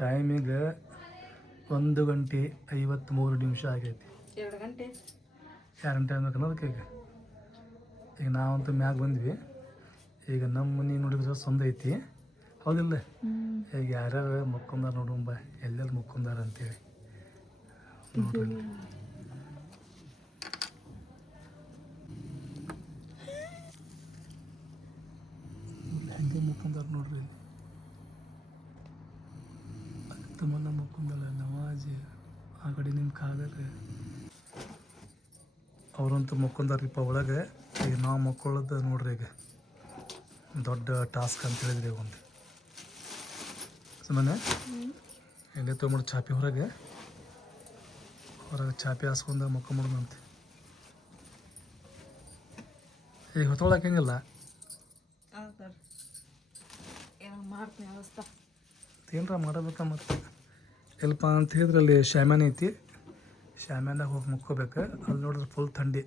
ಟೈಮಿಗೆ 1:53 ಆಗೈತಿ. 2 ಗಂಟೆ ಗ್ಯಾರಂಟಿ ಅನ್ನೋದಕ್ಕೆ ಈಗ ನಾವಂತೂ ಮ್ಯಾಗ ಬಂದ್ವಿ. ಈಗ ನಮ್ಮ ಮನೆ ನೋಡಿದ್ರೆ ಸಂದ ಐತಿ, ಹೌದಿಲ್ಲ? ಈಗ ಯಾರ್ಯಾರು ಮಕ್ಕೊಂದಾರ ನೋಡುಂಬ, ಎಲ್ಲೆಲ್ಲಿ ಮಕ್ಕೊಂದಾರ ಅಂತೇಳಿ ನೋಡ್ರಿ. ಹೆಂಗೆ ಮಕ್ಕೊಂದಾರ ನೋಡ್ರಿ. ತಮ್ಮನ್ನ ಮಕ್ಕೊಂದಲ್ಲ ನವಾಜ್ ಆ ಕಡೆ ನಿಮ್ಮ ಕಾದಾಗ ಅವ್ರಂತೂ ಮಕ್ಕೊಂದಾರಿಪ್ಪ ಒಳಗೆ. ಈಗ ನಾವು ಮಕ್ಕೊಳ್ಳೋದು ನೋಡ್ರಿ, ಈಗ ದೊಡ್ಡ ಟಾಸ್ಕ್ ಅಂತ ಹೇಳಿದ್ರಿ ಒಂದು. ಸುಮ್ಮನೆ ಎಣ್ಣೆ ತೊಗೊಂಡು ಚಾಪಿ ಹೊರಗೆ ಚಾಪಿ ಹಾಸ್ಕೊಂಡು ಮಕ್ಕೊಂಬಿಡೋದಂತೆ. ಈಗ ಹೊತ್ಕೊಳಕ್ಕೆ ಹೆಂಗಿಲ್ಲ ಏನಾರ ಮಾಡಬೇಕ. ಮತ್ತು ಎಲ್ಪ ಅಂತ ಹೇಳಿದ್ರೆ ಅಲ್ಲಿ ಶಾಮ್ಯಾನ ಐತಿ, ಶಾಮ್ಯಾನಾಗ ಹೋಗಿ ಮುಕ್ಕೋಬೇಕು. ಅಲ್ಲಿ ನೋಡಿದ್ರೆ ಫುಲ್ ಥಂಡಿ.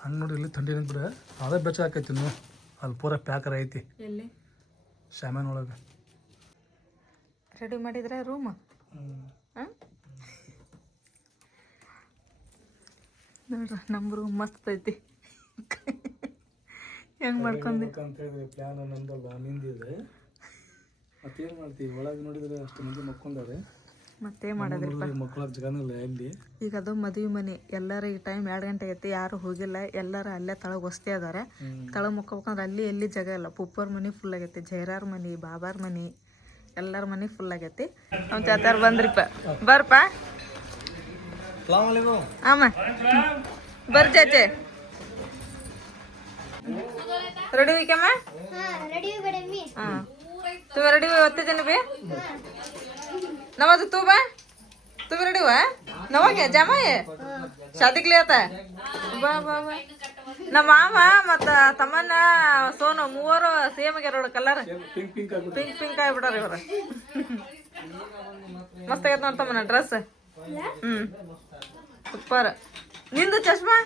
ಹಂಗೆ ನೋಡಿ ಇಲ್ಲಿ ಥಂಡಿ ನಿಂತ್ಬಿಡ ಅದೇ ಬೆಚ್ಚ ಹಾಕೈತಿ. ನೀವು ಅಲ್ಲಿ ಪೂರ ಪ್ಯಾಕರ್ ಐತಿ ಶಾಮ್ಯಾನ ಒಳಗೆ. ರೆಡಿ ಮಾಡಿದ್ರೆ ರೂಮ್ ನೋಡ್ರಿ, ನಮ್ಮ ರೂಮ್ ಮಸ್ತ್ ಐತಿ. ಹೆಂಗೆ ಮಾಡ್ಕೊಂಡಿ ಅಂತ ಹೇಳಿದ್ರೆ ಪ್ಲ್ಯಾನ್ ನಮ್ದಲ್ಲ, ನಿಂದಿದೆ. ಮತ್ತೇನು ಮಾಡ್ತೀವಿ, ಒಳಗೆ ನೋಡಿದ್ರೆ ಅಷ್ಟು ಮಂದಿ ಮಕ್ಕೊಂಡಾರೆ. ಮತ್ತೆ ಮಾಡೋದ್ರಪ್ಪ, ಮಕ್ಕಳಕ್ಕೆ ಜಗನಿಲ್ಲ ಎಲ್ಲಿ. ಈಗ ಅದು ಮದುವೆ ಮನೆ. ಎಲ್ಲರೂ ಈ ಟೈಮ್ 2 ಗಂಟೆ ಐತಿ, ಯಾರು ಹೋಗಿಲ್ಲ. ಎಲ್ಲರೂ ಅಲ್ಲೇ ತಳಗೆ ವಸ್ತಿ ಅದಾರೆ. ತಳಗೆ ಮುಕ್ಕೋಬೇಕಂದ್ರೆ ಅಲ್ಲಿ ಎಲ್ಲಿ ಜಾಗ ಇಲ್ಲ. ಪುಪ್ಪರ ಮನೆ ಫುಲ್ ಆಗೈತಿ, ಜೈರಾರ್ ಮನೆ, ಬಾಬಾರ್ ಮನೆ, ಎಲ್ಲರ ಮನೆ ಫುಲ್ ಆಗೈತಿ. ಅವ್ನು ಚಾಚಾರ ಬಂದ್ರಿಪ್ಪ, ಬರ್ಪ ಆಮ ಬರ್ರಿ ಚಾಚೆ. रेडी हुई क्या मैं? हाँ रेडी हुई बड़े मी. हाँ तुम रेडी हुए होते जन भी? नवाज तू बा? तू भी रेडी हुआ है? नवा क्या जामा है? शादी के लिए आता है? वाह वाह वाह. ನಮ್ಮ ಮಾಮ ಮತ್ತು ತಮ್ಮನ್ನ ಸೋನು ಮೂವರು ಸೇಮ್ ಆಗ್ಯಾರ ನೋಡಿ ಕಲರ್. ಪಿಂಕ್ ಪಿಂಕ್ ಆಗಿಬಿಟ್ಟಾರ ಇವ್ರ. ಮಸ್ತ್ ಆಗೈತೆ ನೋಡಿ ತಮ್ಮನ ಡ್ರೆಸ್. ಸೂಪರ್. ನಿಂದು ಚಶ್ಮಾ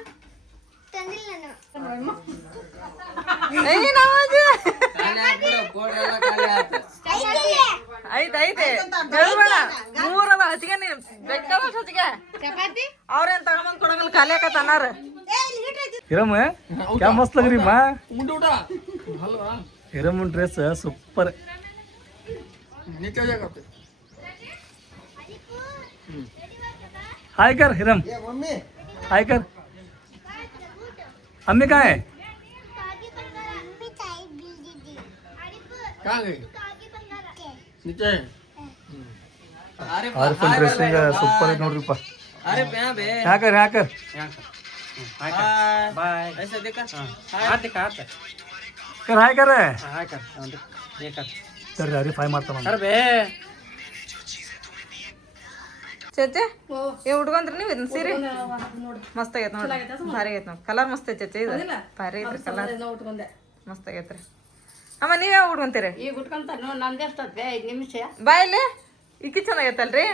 ಐತೆ ಮೂರದ ಹಚ್ಚಿಗೆ ನೀನ್ ಬೇಕಾದ ಹಚ್ಚಿಗೆ ಅವ್ರೇನ್ ತಗೊಂಬಂದ್ ಕೊಡಂಗಲ್ಲ, ಖಾಲಿ ಆಕತ್ತ ಅನ್ನಾರ. ಹಿರಮ್ಮ ಕ್ಯಾ ಮಸ್ತ್ ಲಗ್ ರही मां. Hiram dress super. हाय कर हिरम, हाय कर. अम्मी कहाँ है? आरफन ड्रेसिंग सुपर है नोड्रिप्ಪ. यहाँ कर बाय. ऐसे देखा हाथ दिखा, हाथ कर. हाय कर ये कर सर यार फाई ಮಾಡ್ತಾನ ಸರ್ ಬೇ. ಚೇಚೆ ಏ ಉಟ್ಕೊಂಡ್ರಿ ನೀವು ಇದನ್ನ ಸೀರೆ ಮಸ್ತ್ ಆಗೈತೆ ನೋಡಿ, ಭಾರಿ ಆಗೈತೆ ನೋಡಿ. ಕಲರ್ ಮಸ್ತ್ ಐತೆ ಚೇಚೆ, ಇದು ಭಾರಿ ಐತ್ರಿ ಕಲರ್, ಮಸ್ತ್ ಆಗೈತ್ರಿ. ಅಮ್ಮ ನೀವ್ ಯಾವ ಉಟ್ಕೊಂತೀರಿ? ಈಗ ಉಟ್ಕೊಂತ ನಂದು ಎಷ್ಟೊತ್ತೆ 5 ನಿಮಿಷ. ಬಾ ಇಲ್ಲಿ ಇಕ್ಕಿ ಚೆನ್ನಾಗೈತಲ್ರಿ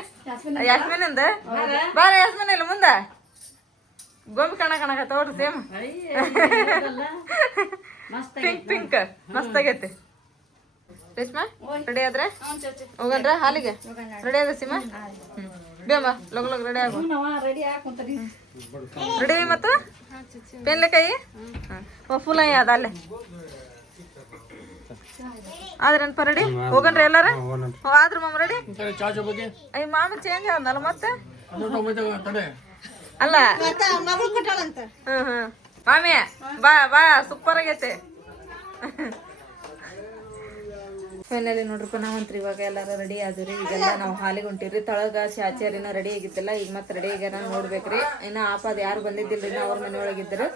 ಯಾಸ್ಮಿನಿಂದ. ಬಾರ ಯಾಸ್ಮಿನ್ ಇಲ್ಲ ಮುಂದೆ ಗೊಂಬಿ ಕಾಣಕತ್ತ ನೋಡ್ರಿ ಸೇಮ್ ಪಿಂಕ್ ಪಿಂಕ್ ಮಸ್ತ್ ಆಗೈತಿ. ರೇಷ್ಮಾ ರೆಡಿ ಆದ್ರೆ ಹೋಗನ್ರ ಹಾಲಿಗೆ? ರೆಡಿ ಆದ ಸೀಮಾ? ಬೇಮ ಲೋಗ ಲೋಗ ರೆಡಿ ಆಗು. ರೆಡಿ ಮತ್ತು ಪೆನ್ಲೆ ಕೈ ಫುಲ್ ಅದ ಅಲ್ಲೇ ಆದ್ರೇನಪ್ಪ ರೆಡಿ ಹೋಗನ್ರಿ ಎಲ್ಲಾರ? ಆದ್ರ ಮಾಮ ರೆಡಿ? ಅಯ್ಯ ಮಾಮ ಚೇಂಜ್ ಆದಲ್ಲ ಮತ್ತೆ ಅಲ್ಲ. ಮಾಮಿ ಬಾ ಬಾ ಸೂಪರ್ ಆಗೈತೆ. ಫೈನಲಿ ನೋಡ್ರಪ್ಪ ನಾವಂತ್ರಿ ಇವಾಗ ಎಲ್ಲಾರ ರೆಡಿ ಆದ್ರಿ. ಈಗೆಲ್ಲ ನಾವು ಹಾಲಿಗೆ ಹೊಂಟಿವ್ರಿ. ತಳಗ ಶಾಚಿಯರಿನ ರೆಡಿ ಆಗಿದ್ದಿಲ್ಲ, ಈಗ ಮತ್ತೆ ರೆಡಿ ಆಗ್ಯಾರ ನೋಡ್ಬೇಕ್ರಿ. ಇನ್ನು ಆಪದ ಯಾರು ಬಂದಿದ್ದಿಲ್ರಿ, ಅವ್ರ ಮನೆಯೊಳಗಿದ್ರು.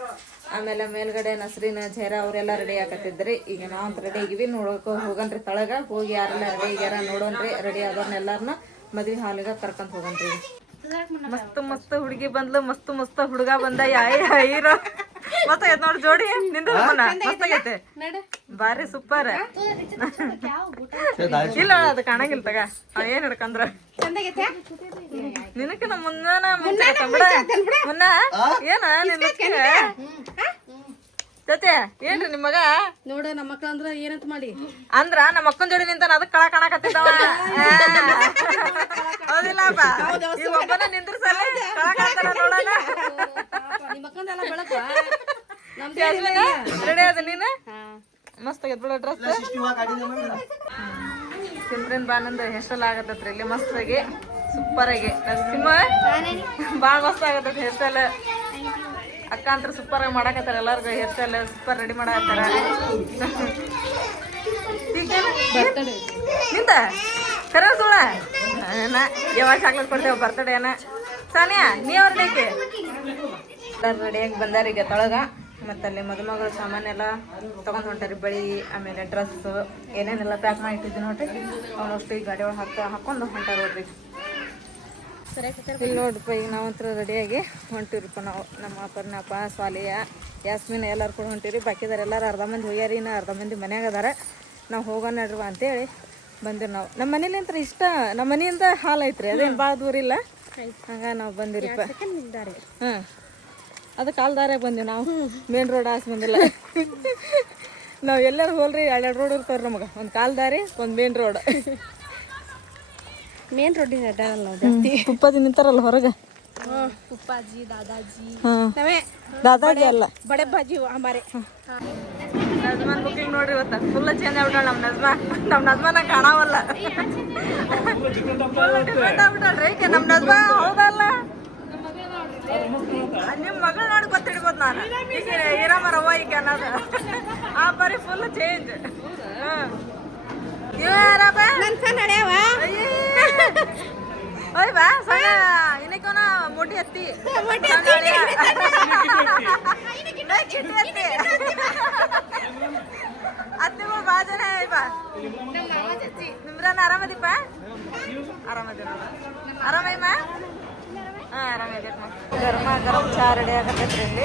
ಆಮೇಲೆ ಮೇಲ್ಗಡೆ ನಸ್ರಿನ ಜೈರ ಅವರೆಲ್ಲ ರೆಡಿ ಆಗತ್ತಿದ್ರಿ. ಈಗ ನಾವಂತ ರೆಡಿ ಆಗಿವಿ, ನೋಡೋಕೆ ಹೋಗನ್ರಿ ತಳಗ. ಹೋಗಿ ಯಾರೆಲ್ಲ ರೆಡಿ ಆಗ್ಯಾರ ನೋಡೋನ್ರಿ. ರೆಡಿ ಆದವ್ರನ್ನ ಎಲ್ಲಾರನ್ನ ಮದ್ವೆ ಹಾಲಿಗೆ ಕರ್ಕೊಂಡ್ ಹೋಗನ್ರಿ. ಮಸ್ತ್ ಮಸ್ತ್ ಹುಡುಗಿ ಬಂದ್ಲು, ಮಸ್ತ್ ಮಸ್ತ್ ಹುಡುಗ ಬಂದ. ಹೀರೋ ಮಸ್ತ್ ಆಗೈತೆ ನೋಡಿ ಜೋಡಿ. ನಿಂದ ಮಸ್ತ್ ಆಗೈತೆ, ಬಾರಿ ಸೂಪರ್. ಇಲ್ಲ ಅದು ಕಾಣಂಗಿಲ್ಲ ತಗ, ಏನ್ ಹಿಡ್ಕಂದ್ರ ನಿನಕಿನ ಮುನ್ನ ಮುನ್ನ ಏನ ನಿನ್ನ ಜೊತೆ ಏನ್ರಿ ನಿಮ್ಮ ಮಗ ನೋಡ ನಮ್ಮ ಮಕ್ಳು ಅಂದ್ರ ಏನಂತ ಮಾಡಿ ಅಂದ್ರ ನಮ್ಮ ಅಕ್ಕನ ಜೋಡಿ ನಿಂತಾನ ಅದಕ್ಕೆ ಕಳ ಕಾಣಕತ್ತಿದ್ದವ ಹೌದಿಲ್ಲಪ್ಪ ಈ ಒಬ್ಬನ ನಿಂದ್ರಸಲ್ಲ ಕಳ ಕಾಣ್ತಾನ ನೋಡೋಣ ನಿಮ್ಮ ಮಕ್ಕಂದೆಲ್ಲ ಬೆಳಕು ರೆಡಿ ಅದ ನೀನು ಮಸ್ತ್ ಆಗೈತ್ ಬಿಡ ಡ್ರೆಸ್ ಸಿಮ್ರನ್ ಬಾನಂದ ಹೆಸ್ಟೆಲ್ ಆಗತ್ತತ್ರಿ ಇಲ್ಲಿ ಮಸ್ತ್ ಆಗಿ ಸೂಪರ್ ಆಗಿ ಸಿಂಹ ಭಾಳ ಮಸ್ತ್ ಆಗತ್ತ ಹೇರ್ ಸ್ಟೈಲ್ ಅಕ್ಕ ಅಂತ ಸೂಪರ್ ಆಗಿ ಮಾಡಕತ್ತಾರ ಎಲ್ಲಾರ್ಗು ಹೇರ್ ಸ್ಟೈಲ್ ಸೂಪರ್ ರೆಡಿ ಮಾಡಕತ್ತಾರ ನಿಂತ ಕರ ಸುಳ ಯಾವಾಗ ಚಾಕ್ಲೇಟ್ ಕೊಡ್ತೇವ ಬರ್ತಡೇ ಏನ ಸಾನಿಯಾ ನೀ ಅವ್ರ ರೇಖೆ ಎಲ್ಲರೂ ರೆಡಿಯಾಗಿ ಬಂದಾರ ಈಗ ತೊಳಗ ಮತ್ತು ಅಲ್ಲಿ ಮದುಮಗಳು ಸಾಮಾನೆಲ್ಲ ತೊಗೊಂಡು ಹೊಂಟಾರಿ ಬಳಿ ಆಮೇಲೆ ಡ್ರೆಸ್ಸು ಏನೇನೆಲ್ಲ ಪ್ಯಾಕ್ ಮಾಡಿ ಇಟ್ಟಿದ್ವಿ ನೋಡ್ರಿ ಅವನಷ್ಟು ಈ ಗಾಡಿ ಒಳಗೆ ಹಾಕೊಂಡು ಹೊಂಟಾರ ನೋಡ್ರಿ ಇಲ್ಲಿ ನೋಡ್ರಿಪ್ಪ ಈಗ ನಾವಂತರ ರೆಡಿಯಾಗಿ ಹೊಂಟಿವ್ರಿಪ್ಪ ನಾವು ನಮ್ಮ ಅಪರ್ಣಪ್ಪ ಸ್ವಾಲಿಯ ಯಾಸ್ಮಿನ್ ಎಲ್ಲರೂ ಕೂಡ ಹೊಂಟಿವ್ರಿ ಬಾಕಿದಾರ ಎಲ್ಲರೂ ಅರ್ಧ ಮಂದಿ ಹೋಗ್ಯಾರಿ ಇನ್ನು ಅರ್ಧ ಮಂದಿ ಮನ್ಯಾಗ ಅದಾರ ನಾವು ಹೋಗೋಣ ನಡ್ರಿ ಅಂತೇಳಿ ಬಂದಿರಿ ನಾವು ನಮ್ಮ ಮನೇಲಿಂತ್ರ ಇಷ್ಟ ನಮ್ಮ ಮನೆಯಿಂದ ಹಾಲು ಐತ್ರಿ ಅದೇನು ಭಾಳ ದೂರ ಇಲ್ಲ ಹಂಗೆ ನಾವು ಬಂದಿರಿಪ್ಪ ಹಾಂ ಅದು ಕಾಲ್ದಾರ್ಯಾಗ ಬಂದೀವಿ ನಾವು ಮೇನ್ ರೋಡ್ ಹಾಸ್ ಬಂದಿಲ್ಲ ನಾವು ಎಲ್ಲರೂ ಹೋಲ್ರಿ ಎರಡೆರಡು ರೋಡ್ ಇರ್ತಾವ್ರಿ ನಮಗೆ ಒಂದು ಕಾಲ್ದಾರಿ ಒಂದು ಮೇನ್ ರೋಡ್ ಮೇನ್ ರೋಡಿನ ಅಡ್ಡಾಡಲ್ಲ ನಾವು ಜಾಸ್ತಿ ಉಪ್ಪಾದಿ ನಿಂತಾರಲ್ಲ ಹೊರಗೆ ಉಪ್ಪಾಜಿ ದಾದಾಜಿ ಹಾಂ ನಾವೇ ದಾದಾಜಿ ಅಲ್ಲ ಬಡೆ ಬಾಜಿ ಅಮಾರೆ ನಜ್ಮಾನ್ ಬುಕಿಂಗ್ ನೋಡ್ರಿ ಇವತ್ತು ಫುಲ್ ಚೇಂಜ್ ಆಗ್ಬಿಟ್ಟಾಳ ನಮ್ಮ ನಜ್ಮಾನ ಕಾಣಾವಲ್ಲ ಡಿಫ್ರೆಂಟ್ ಆಗ್ಬಿಟ್ಟಾಳ್ರಿ ಈಕೆ ನಮ್ಮ ನಜ್ಮಾ ಹೌದಲ್ಲ ನಿಮ್ಮ ಮಗಳು ನೋಡಿ ಗೊತ್ತಿಡ್ಬೋದು ನಾನು ಈಗ ಈರಮ್ಮರವ್ವ ಈಗ ಅನ್ನೋದು ಆ ಬರೀ ಫುಲ್ ಚೇಂಜ್ ನೀವು ಯಾರಪ್ಪ ಓಯ್ ಬಾ ಸಣ್ಣ ಇನ್ನಕ್ಕೋನ ಮೊಟ್ಟಿ ಹತ್ತಿ ಹತ್ತಿಗಳು ಬಾ ಜನ ಬಾ ನಿಮ್ರನ್ನ ಆರಾಮದಿಪ್ಪ ಆರಾಮದಿ ಆರಾಮಯ್ಯಮ್ಮ ಹಾಂ ಆರಾಮೈದಪ್ಪ ಗರಮ ಗರಂ ಚಾ ರೆಡಿ ಆಗತ್ತೈತ್ರಿ ಇಲ್ಲಿ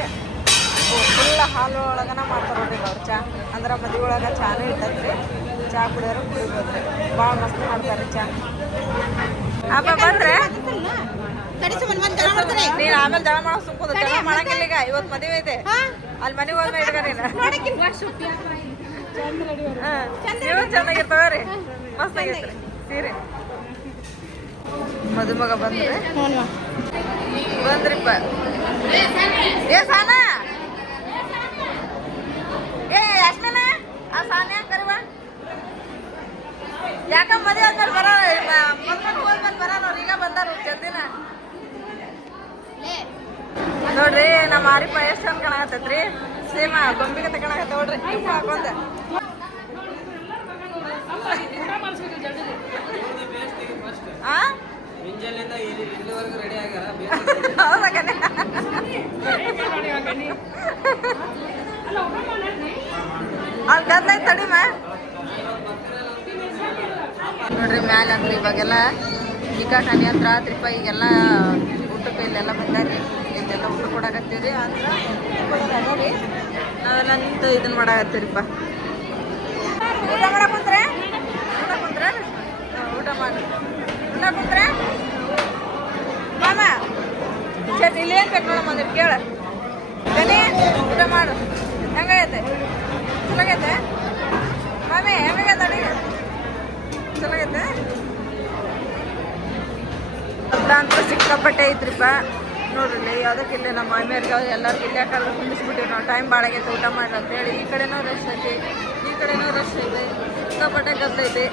ಫುಲ್ ಹಾಲು ಒಳಗನ ಮಾಡ್ತಾರೆ ನೋಡ್ರಿ ಅವ್ರು ಚಾ ಅಂದ್ರೆ ಮದುವೆ ಒಳಗೆ ಚಾನು ಇರ್ತೈತ್ರಿ ಚಾ ಕುಡಿಯೋರು ಕುಡಿಬೋದ್ರಿ ಭಾಳ ಮಸ್ತ್ ಮಾಡ್ತಾರೆ ಚಾ ಅಪ್ಪ ಬಂದ್ರೆ ನೀನು ಆಮೇಲೆ ಜಳ ಮಾಡೋ ಸುಮ್ಕೋದು ಜಳ ಮಾಡಂಗಿಲ್ಲ ಈಗ ಇವತ್ತು ಮದುವೆ ಇದೆ ಅಲ್ಲಿ ಮನೆಗೆ ಹೋದ್ಮೇಲೆ ಇಡ್ಗ ನೀನು ನೀವು ಚೆನ್ನಾಗಿರ್ತಾವ್ರಿ ಮಸ್ತ್ ಆಗೈತ್ರಿ ಸೀರೆ ಮದುಮಗ ಬಂದ್ರಿಪ್ಪ ಏ ಸಾನ ಏ ಅಷ್ಟೇನ ಆ ಸಾನ್ಯಾ ಕರಿವ ಯಾಕ ಮದುವೆ ಆದ್ಮೇಲೆ ಬರೋರು ಈಗ ಬಂದಾರ ಜಲ್ದಿನ ನೋಡ್ರಿ ನಮ್ಮ ಆರಿಪ ಎಷ್ಟು ಚಂದ ಕಾಣಕತ್ತೈತ್ರಿ ಸೇಮ ಗೊಂಬಿಗೆ ತಗೊಳಕತ್ತ ನೋಡ್ರಿ ಹಾಕೊಂಡ ಅಲ್ಲಿ ಗದ್ದ ತಡಿಮ ನೋಡ್ರಿ ಮ್ಯಾಲೆ ಅಂದ್ರೆ ಇವಾಗೆಲ್ಲ ನಿಕಾ ಖಾನಿ ಅಂತ ರಾತ್ರಿಪ್ಪ ಈಗೆಲ್ಲ ಊಟಕ್ಕೆ ಇಲ್ಲೆಲ್ಲ ಬಂದಾರಿ ಇಲ್ಲೆಲ್ಲ ಊಟ ಕೊಡಾಕತ್ತೀವ್ರಿ ಅಂದ್ರೆ ಅದಾರಿ ನಾವೆಲ್ಲ ನಿಂತು ಇದನ್ನ ಮಾಡಾಕತ್ತೀರಿಪ್ಪ ಊಟ ಮಾಡಕ್ ಕುಂತ್ರೆ ಊಟ ಮಾಡಿ ಊಟ ಕುಂತ್ರೆ ಮಾಮ ಚಟ್ ಇಲ್ಲಿ ಏನು ಬೇಕು ನೋಡಮ್ಮ ಅಂದ್ರೆ ಕೇಳ ಬನ್ನಿ ಊಟ ಮಾಡು ಹೆಂಗಾಗೈತೆ ಚಲಾಗೈತೆ ಮಾಮಿ ಹೆಂಗಾಗೈತೆ ಅಡಿಗೆ ಚಲಾಗೈತೆ ಅಂತ ಅಂತ ಸಿಕ್ಕಾಪಟ್ಟೆ ಐತ್ರಿಪ್ಪ ನೋಡ್ರಿ ಯಾವುದಕ್ಕೆ ಇಲ್ಲಿ ನಮ್ಮ ಮಾಮಿಯವ್ರಿಗೆ ಎಲ್ಲರಿಗೂ ಇಲ್ಲಿ ಯಾಕಂದ್ರೆ ಕುಂದಿಸ್ಬಿಟ್ಟಿವಿ ನಾವು ಟೈಮ್ ಭಾಳ ಆಗೈತೆ ಊಟ ಮಾಡ್ರಿ ಅಂತೇಳಿ ಈ ಕಡೆನೂ ರಶ್ ಐತಿ ಈ ಕಡೆನೂ ರಶ್ ಐತೆ ಸಿಕ್ಕಾಪಟ್ಟೆ ಗದ್ದಲೈತಿ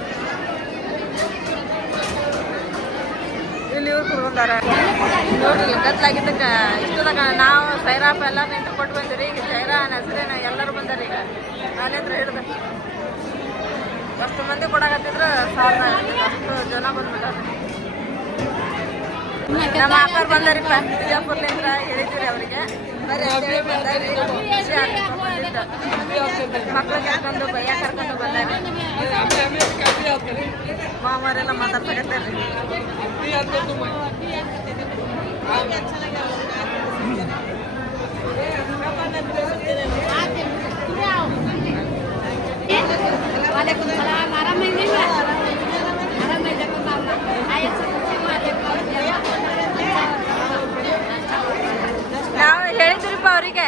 ಇಲ್ಲಿ ಇವ್ರು ಕುಡ್ಕೊಂಡಾರ ನೋಡ್ರಿ ಗದ್ದಲಾಗಿದ್ದಕ್ಕೆ ಇಷ್ಟದಾಗ ನಾವು ಸೈರಾಪ್ ಎಲ್ಲ ನಿಂತು ಕೊಟ್ಟು ಬಂದಿರಿ ಈಗ ಸೈರಾ ನಸರೇನ ಎಲ್ಲರೂ ಬಂದಾರ ಈಗ ನಾನೇಂದ್ರ ಹಿಡ್ದೆ ಅಷ್ಟು ಮಂದಿ ಕೊಡಾಕತ್ತಿದ್ರು ಸಾಲ ಅಷ್ಟು ಜನ ಬಂದ್ಬಿಟ್ಟಾರ ನಮ್ಮ ಅಪ್ಪರು ಬಂದಾರಿಪ್ಪ ಬಿಜಾಪುರ್ಲಿಂದ ಹೇಳಿದ್ರಿ ಅವರಿಗೆ ಬರೀ ಅಂತೇಳಿ ಬಂದಾರಿ ಮಕ್ಕಳು ಕರ್ಕೊಂಡು ಭಯ ಕರ್ಕೊಂಡು ಬಂದಾರಿ ಮಾಮರೆಲ್ಲ ಮಾತಾಡ್ಸಕತ್ತಾರ್ರಿ ನಾವು ಹೇಳಿದ್ರಿಪ್ಪ ಅವ್ರಿಗೆ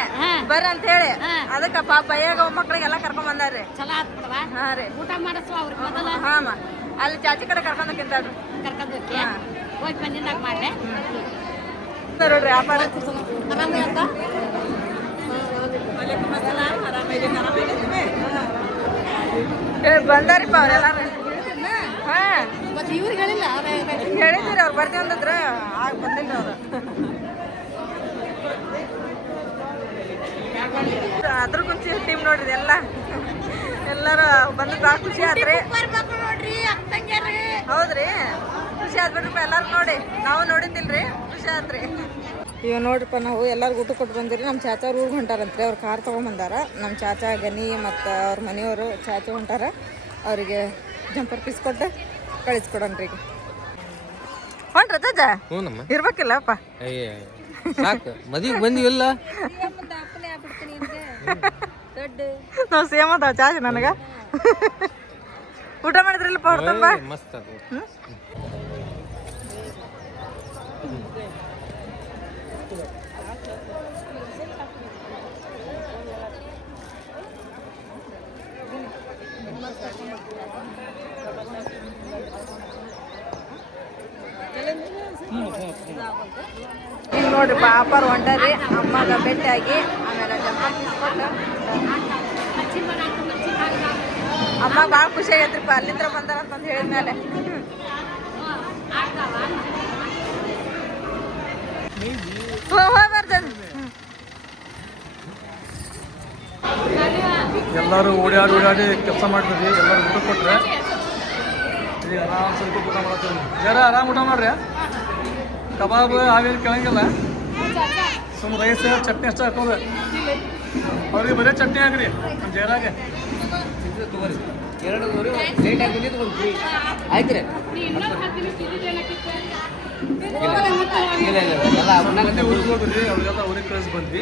ಬರ್ರಿ ಅಂತ ಹೇಳಿ ಅದಕ್ಕೆ ಪಾಪ ಈಗ ಮಕ್ಕಳಿಗೆಲ್ಲ ಕರ್ಕೊಂಡ್ ಬಂದಾರ್ರಿ. ಚಲೋ ಆತ್ ಬಿಡವ. ಹಾ ರೀ. ಊಟ ಮಾಡಿಸುವ ಅವ್ರಿಗೆ ಮೊದಲ ಹಾ ಅಮ್ಮ ಅಲ್ಲಿ ಚಾಚಿ ಕಡೆ ಕರ್ಕೊಂಡಕ್ಕಿಂತಾದ್ರು ಕರ್ಕೊಂಡ್ರಿ ಹೋಗಿ ಬಂದಿಂದಾಗ ಮಾಡ್ರೆ ನೋಡ್ರಿ ವ್ಯಾಪಾರ ಆರಾಮ ಅಂತ ಬಂದಾರಿಪ್ಪ ಅವ್ರೆಲ್ಲಾರು. ಹಾ ಮತ್ತೆ ಇವ್ರಿಗೆ ಹೇಳಿಲ್ಲ ಹೇಳಿದ್ರಿ ಅವ್ರು ಬರ್ತೀವಿ ಅಂದಿದ್ರ ಆಗ ಬಂದಿಲ್ಲ ಅವ್ರು. ಅದ್ರ ಕುಂಚಿ ಟೀಮ್ ನೋಡ್ರಿ ಎಲ್ಲಾರು ಬಂದ್ ಭಾಳ ಖುಷಿ ಆದ್ರಿ. ನೋಡ್ರಿ ಅಕ್ಕಂಗ್ಯಾರಿ ಹೌದ್ರಿ ಖುಷಿ ಆದ್ಬಿಟ್ರಪ್ಪ ಎಲ್ಲಾರು ನೋಡಿ. ನಾವು ನೋಡಿದ್ದಿಲ್ರಿ ಖುಷಿ ಆತ್ರಿ. ಈಗ ನೋಡ್ರಿಪ್ಪ ನಾವು ಎಲ್ಲರಿಗೂ ಊಟ ಕೊಟ್ಟು ಬಂದಿರಿ. ನಮ್ಮ ಚಾಚಾ ಊರಿಗೆ ಹೊಂಟಾರಂತ್ರಿ. ಅವ್ರು ಕಾರ್ ತೊಗೊಂಬಂದಾರ. ನಮ್ಮ ಚಾಚಾ ಗನಿ ಮತ್ತು ಅವ್ರ ಮನೆಯವರು ಚಾಚಾ ಹೊಂಟಾರ. ಅವರಿಗೆ ಜಂಪರ್ ಪೀಸ್ ಕೊಟ್ಟು ಕಳಿಸ್ಕೊಡನ್ರಿ. ಈಗ ಹೊಂಟ್ರ ತಜ ಇರ್ಬೇಕಿಲ್ಲಪ್ಪ. ಸಾಕು ಮದುವೆಗೆ ಬಂದಿವಲ್ಲ ನಾವು ಸೇಮ್ ಅದಾವ ಚಾಚಿ ನನಗೆ. ಊಟ ಮಾಡಿದ್ರಿಲ್ಲಪ್ಪ ಅವ್ರ ತುಂಬ ಮಸ್ತ್ ಅದು. ಈಗ ನೋಡ್ರಿ ಪಾಪಾರ ಹೊಂಟಾರಿ. ಅಮ್ಮಗೆ ಭೇಟಿಯಾಗಿ ಆಮೇಲೆ ಜಂಪರ್ ಪೀಸ್ ಕೊಟ್ಟು ಅಮ್ಮ ಭಾಳ ಖುಷಿ ಆಗೈತ್ರಿಪ್ಪ. ಅಲ್ಲಿಂದ ಬಂದಾರ ಅಂತಂದು ಹೇಳಿದ್ಮೇಲೆ ಎಲ್ಲರೂ ಓಡಾಡಿ ಕೆಲಸ ಮಾಡ್ತೀವಿ. ಎಲ್ಲರೂ ಊಟ ಕೊಟ್ರೆ ಈಗ ಆರಾಮ್ ಸ್ವಲ್ಪ ಊಟ ಮಾಡತ್ತೀವಿ. ಜರ ಆರಾಮ್ ಊಟ ಮಾಡ್ರಿ. ಕಬಾಬ್ ಅವೇನು ಕೇಳಂಗಿಲ್ಲ. ಸುಮ್ಮ ರೈಸ್ ಚಟ್ನಿ ಅಷ್ಟೇ ಹಾಕೋದು. ಅವ್ರಿಗೆ ಬರೀ ಚಟ್ನಿ ಹಾಕ್ರಿ ನಮ್ಮ ಜೇರಾಗೆ. ಆಯ್ತು ರೀ ಮಂದಿ ಊರಿಗೆ ಹೋಗ್ರಿ. ಅವ್ರಿಗೆಲ್ಲ ಊರಿಗೆ ಕಳಿಸಿ ಬಂದ್ವಿ.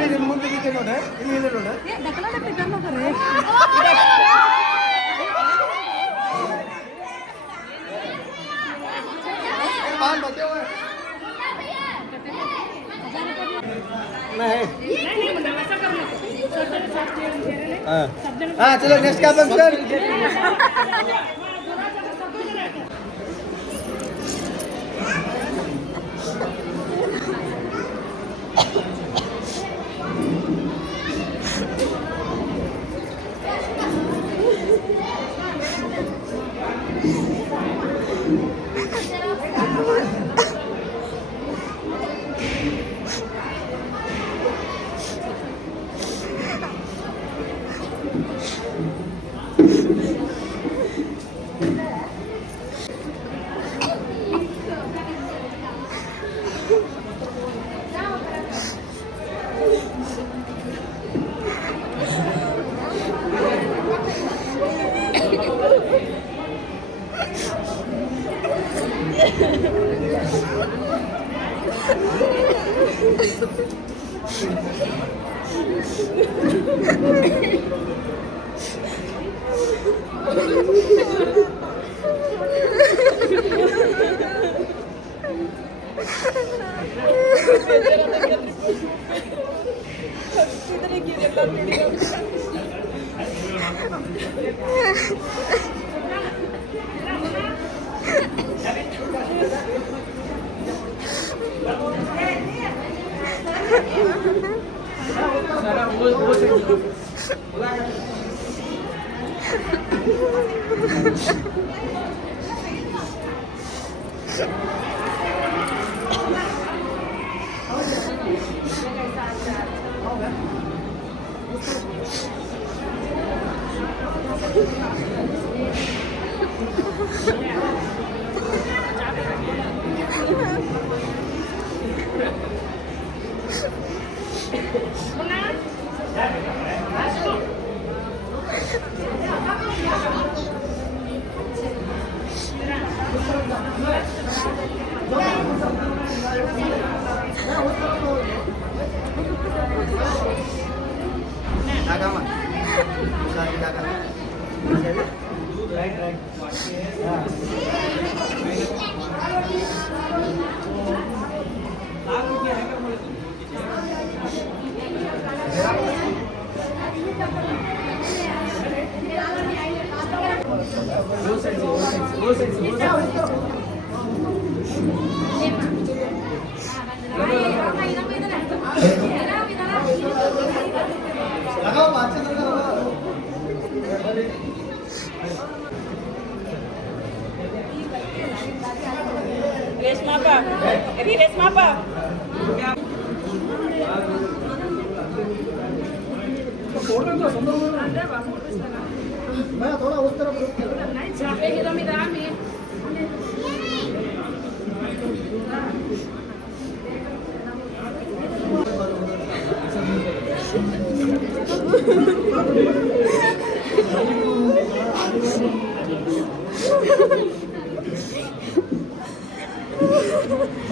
ಊಟ ಮುಂದೆ ನೋಡ ಇಲ್ಲಿ ನೋಡ चलो नेक्स्ट का फंक्शन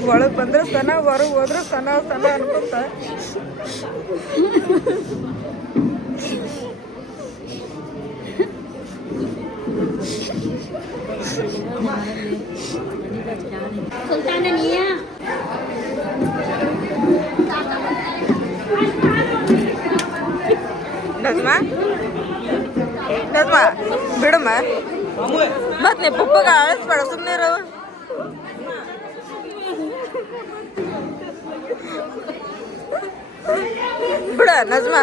ಒಳಗೆ ಬಂದ್ರೆ ಸನ ಹೊರಗೆ ಹೋದ್ರೆ ಸನ ಸನ ಅನ್ಕೊಂತ ಸುಲ್ತಾನ ನೀಯ ನಜ್ಮಾ ಬಿಡಮ್ಮ ಮತ್ ನೀ ಪಪ್ಪಗ ಅಳಿಸ್ಬೇಡ ಸುಮ್ಮನೆ ಇರೋ ಬಿಡ ನಜ್ಮಾ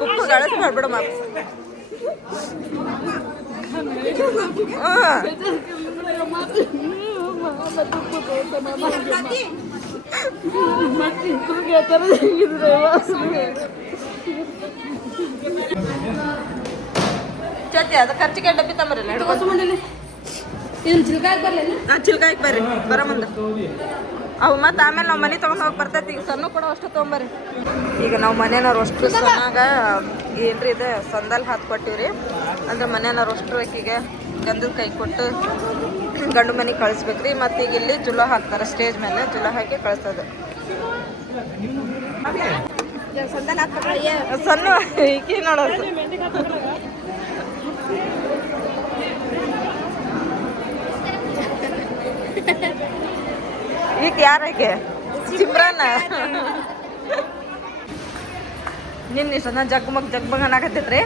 ಪಪ್ಪಗ ಅಳಿಸ್ಬೇಡ ಬಿಡಮ್ಮ ಚತಿ ಅದ ಖರ್ಚಿಗೆ ಡಬ್ಬಿ ತಮ್ಮರಿ ಇದನ್ನ ಚಿಲ್ಕಾಕ್ ಬರ್ಲಿಲ್ಲ ಚಿಲ್ಕಾಯ್ಕ್ ಬರ್ರಿ ಬರ ಮುಂದೆ ಅವು ಮತ್ತೆ ಆಮೇಲೆ ನಾವು ಮನೆ ತೊಗೊಂಡು ಹೋಗಿ ಬರ್ತೈತಿ ಈಗ ಸಣ್ಣ ಕೂಡ ಅಷ್ಟು ತೊಗೊಂಬರ್ರಿ ಈಗ ನಾವು ಮನೆಯವ್ರು ಅಷ್ಟು ಸಣ್ಣಾಗ ಏನ್ರಿ ಇದು ಸಂದಲ್ ಹಾಕಿ ಕೊಟ್ಟಿವ್ರಿ ಅಂದ್ರೆ ಮನೆಯವ್ರು ಅಷ್ಟು ಆಕಿಗೆ ಗಂಧದ ಕೈ ಕೊಟ್ಟು ಗಂಡು ಮನೆಗೆ ಕಳಿಸ್ಬೇಕ್ರಿ ಮತ್ತು ಈಗ ಇಲ್ಲಿ ಜುಲ ಹಾಕ್ತಾರೆ ಸ್ಟೇಜ್ ಮೇಲೆ ಜುಲ ಹಾಕಿ ಕಳಿಸೋದು ಸಣ್ಣ ಈಕಿ ನೋಡೋದು ಈಗ ಯಾರಾಕೆ ಸಿಮ್ರಾನ ನಿನ್ನ ಇಷ್ಟ ನಾನು ಜಗ್ಮಗ್ ಅನ್ನಕತ್ತೈತ್ರಿ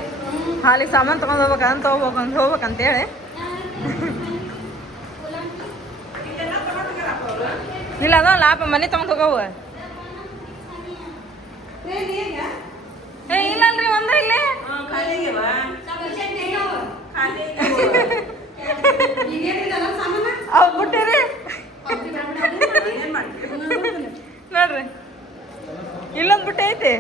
ಹಾಲಿಗೆ ಸಾಮಾನು ತೊಗೊಂಡು ಹೋಗ್ಬೇಕಂತೇಳಿ ಇಲ್ಲ ಅದ ಲಾಭ ಮನೆ ತೊಗೊಂಡು ಹೋಗವು ಏ ಇಲ್ಲಲ್ರಿ ಒಂದ ಇಲ್ಲಿ ಅವ್ ಬಿಟ್ಟಿರಿ ನೋಡ್ರಿ ಇಲ್ಲೊಂದು ಬುಟ್ಟಿ ಐತಿ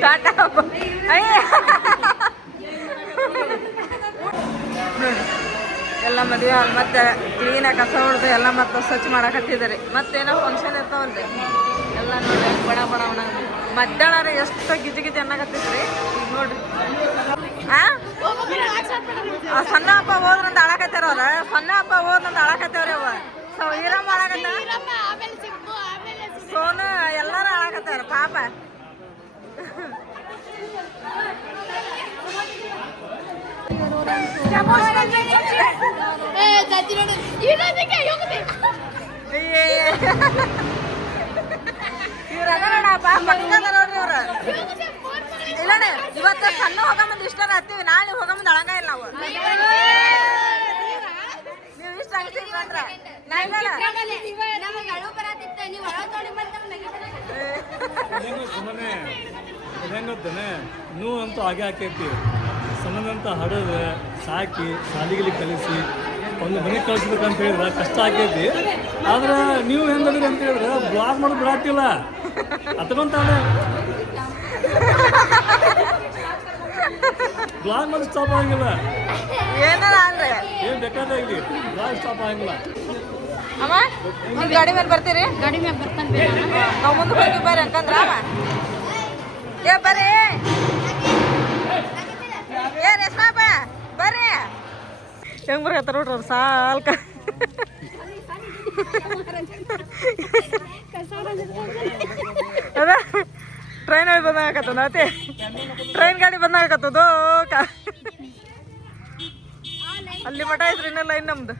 ಟಾಟಾ ಎಲ್ಲ ಮದುವೆ ಹಾಲ್ ಮತ್ತೆ ಕ್ಲೀನಾಗಿ ಕಸ ಹೊಡೆದು ಎಲ್ಲ ಮತ್ತೆ ಸ್ವಚ್ಛ ಮಾಡಕತ್ತಿದ್ದಾರೆ ಮತ್ತೇನೋ ಫಂಕ್ಷನ್ ಇರ್ತಾವಲ್ರಿ ಎಲ್ಲ ನೋಡ್ರಿ ಬಡ ಬಡ ಮಧ್ಯಾಹ್ನ ಎಷ್ಟು ಗಿಜಿ ಅನ್ನಕತ್ತೈತ್ರಿ ಈಗ ನೋಡ್ರಿ ಆ ಸಣ್ಣ ಹಬ್ಬ ಹೋದ್ರಂತ ಅಳಕತ್ತಾರ ಅವ್ರ ಸಣ್ಣ ಹಬ್ಬ ಹೋದ್ರಂತ ಅಳಕತ್ತೇವ್ರಿ ಅವ ಈರಮ್ಮ ಅಳಕತ್ತ ಸೋನು ಎಲ್ಲಾರು ಅಳಕತ್ತಾರ ಪಾಪ ಇಲ್ಲಣ್ಣ ಇವತ್ತು ಸಣ್ಣ ಹೋಗಂಬಂದು ಇಷ್ಟ ಹತ್ತೀವಿ ನಾಳೆ ಹೋಗಂಬಂದು ಅಳಂಗ ಇಲ್ಲ ನಾವು ನೀವು ಇಷ್ಟ ಆಗ್ತಿದ್ರ ಹೆಂಗೊತ್ತೇನೆ ನೀವು ಅಂತೂ ಹಾಗೆ ಹಾಕೈತಿ ಸಣ್ಣದಂತ ಹಡದು ಸಾಕಿ ಶಾಲಿಗಿಲಿ ಕಲಿಸಿ ಒಂದು ಮನೆಗೆ ಕಳಿಸ್ಬೇಕಂತ ಹೇಳಿದ್ರೆ ಕಷ್ಟ ಆಕೈತಿ ಆದ್ರೆ ನೀವು ಹೆಂಗದ್ರಿ ಅಂತ ಹೇಳಿದ್ರೆ ಬ್ಲಾಗ್ ಮಾಡೋದು ಬಿಡಾತಿಲ್ಲ ಅತ್ಕೊಂತಾಳೆ ಬ್ಲಾಗ್ ಮಾಡೋದು ಸ್ಟಾಪ್ ಆಗಂಗಿಲ್ಲ ಏನಾರ ಅಂದ್ರೆ ಏನು ಬೇಕಾದಾಗಲಿ ಬ್ಲಾಗ್ ಸ್ಟಾಪ್ ಆಗಂಗಿಲ್ಲ ಅಮ್ಮ ನೀವು ಗಾಡಿ ಮೇಲೆ ಬರ್ತೀರಿ ಗಾಡಿ ಮ್ಯಾಗ ಬರ್ತಾನೆ ನಾವು ಮುಂದೆ ಹೋಗಿ ಬರ್ರಿ ಅಂತಂದ್ರ ಅಮ್ಮ ಏ ಬರ್ರಿ ಏ ರೇಷ್ಮಾಪ ಬರ್ರಿ ಹೆಂಗ್ ಬರ್ಕತ್ತಾರ ನೋಡ್ರಿ ಅವ್ರು ಸಾಲ್ಕ ಅದ ಟ್ರೈನ್ ಅಲ್ಲಿ ಬಂದಾಗತ್ತದ ಅತಿ ಟ್ರೈನ್ ಗಾಡಿ ಬಂದಾಗತ್ತದ ಅಲ್ಲಿ ಮಠ ಐತ್ರಿ ಇನ್ನೆಲ್ಲ ಇನ್ನು ನಮ್ದು